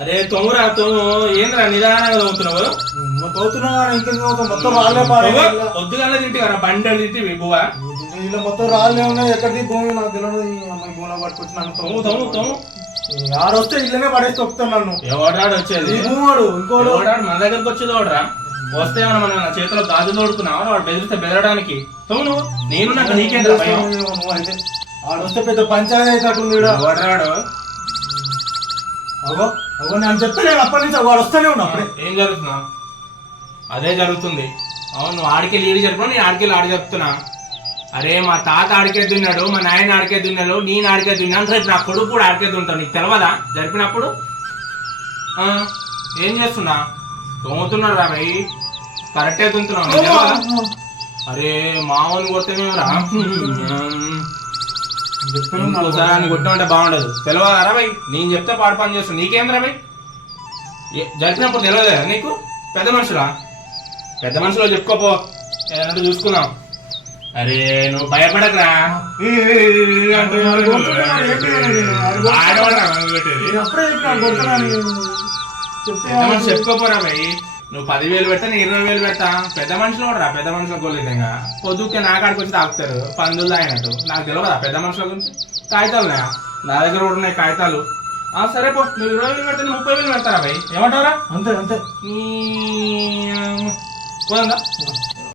అరే తొమ్మురా ఏంద్రా నిదానంగా తవ్వుతున్నావు తోతున్నా ఇంకా మొత్తం రాళ్ళే పారే పొద్దుగానే తింటి కదా బండలు తింటి బువ్వ ఇలా మొత్తం రాళ్ళే ఉన్నాయి. ఎక్కడిది భూమి నాకు తెలియదు. అమ్మాయి భూమిలో పట్టుకొచ్చి నన్ను తొమ్ము ఆడొస్తే ఇళ్ళనే పడేసి తొక్కుతాను నన్ను. ఎవడాడు వచ్చేది భూమాడు ఇంకోడు మన దగ్గరకు వచ్చేది వాడరా వస్తే మన చేతిలో గాజులు తోడుకున్నావు వాడు బెదిరిస్తే బెదరడానికి నువ్వు నేను నాకు నీకేంద్ర భయం. నువ్వు అయితే ఆడొస్తే పెద్ద పంచాయతీ అవుతాడు. ఎవడాడు అగో అగో నేను చెప్తే నేను అప్పటి నుంచి వాడు వస్తూనే ఉన్నా. అప్పుడే ఏం జరుగుతున్నా అదే జరుగుతుంది. అవును నువ్వు ఆడికెళ్ళి ఈడి జరుపుకో నేను ఆడికెళ్ళి ఆడి చెప్తున్నా. అరే మా తాత ఆడికే దున్నాడు, మా నాయన ఆడికే దున్నాడు, నేను ఆడికే దున్నాను, రేపు నా కొడుకు కూడా ఆడికే దుంటాను. నీకు తెలవదా జరిపినప్పుడు? ఏం చేస్తున్నా తోముతున్నాడు రా భయ్ కరెక్టే దుంతున్నావు. అరే మామూలు కొట్టేమేరా ఇంకోసారి కొట్టామంటే బాగుండదు. తెలియదా భయ్? నేను చెప్తే పాడు పని చేస్తాను. నీకేంద్రా భయ్ జరిపినప్పుడు తెలియదా నీకు? పెద్ద మనుషులా? పెద్ద మనుషులో చెప్పుకోపో ఏదంటే చూసుకుందాం. అరే నువ్వు భయపడకరా చెప్పుకోపోరా భయ్. నువ్వు 10,000 పెడతా నేను 20,000 పెడతా. పెద్ద మనుషులు కూడా రా పెద్ద మనుషుల గోళ్ళిద్దంగా పొద్దుకే నా కాడికి వచ్చి తాగుతారు పందులు అయినట్టు. నాకు తెలియదా పెద్ద మనుషుల గురించి? కాగితాలు నా దగ్గర కూడా ఉన్నాయి కాగితాలు. సరే పో నువ్వు 20,000 పెడతా 30,000 పెడతారా భయ్ ఏమంటారా? అంతే అంతే పోదా